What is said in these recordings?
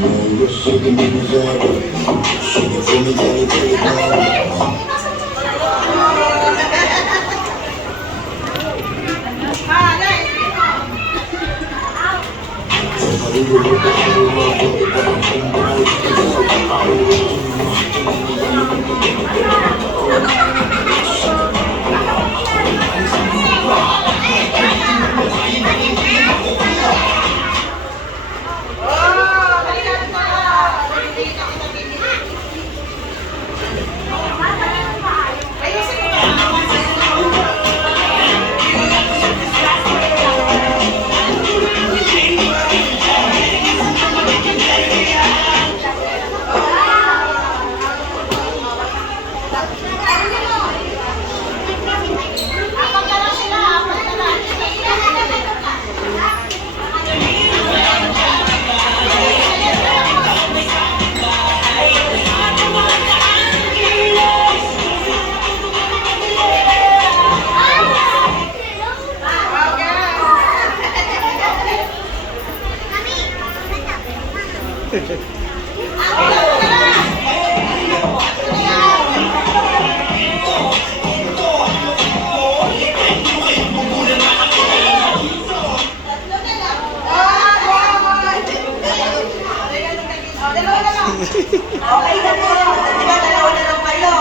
you're shaking in the bed. Shake it for me, tell it down. Okay na po. Diba, dalawa na lang kayo.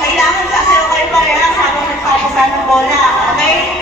Kailangan sasayaw kayo parehas habang nagpapasan ng bola. Okay?